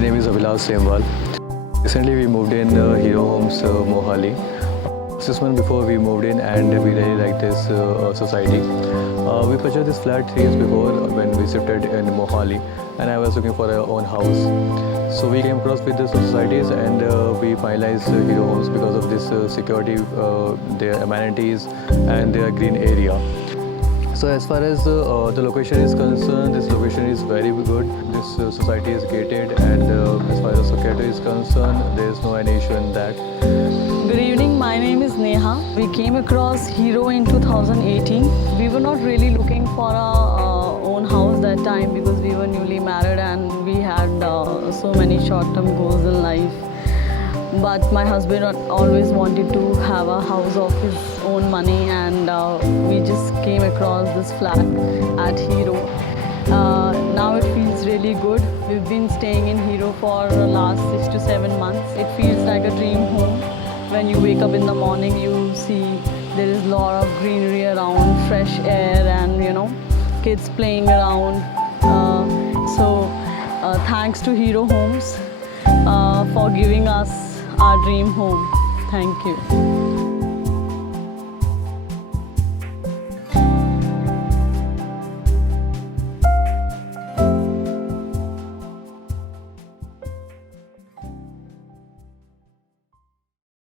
name is Avilash Semwal. Recently we moved in Hero Homes Mohali. 6 months before we moved in and we really like this society. We purchased this flat 3 years before when we shifted in Mohali, and I was looking for our own house. So we came across with this societies and we finalized Hero Homes because of this security, their amenities and their green area. So as far as the location is concerned, this location is very good. This society is gated, and as far as security is concerned, there is no any issue in that. Good evening, my name is Neha. We came across Hero in 2018. We were not really looking for our own house that time because we were newly married and we had so many short-term goals in life. But my husband always wanted to have a house of his own money, and we just came across this flat at Hero. Now it feels really good. We've been staying in Hero for the last 6 to 7 months. It feels like a dream home. When you wake up in the morning, you see there is a lot of greenery around, fresh air, and kids playing around. Thanks to Hero Homes for giving us our dream home. Thank you.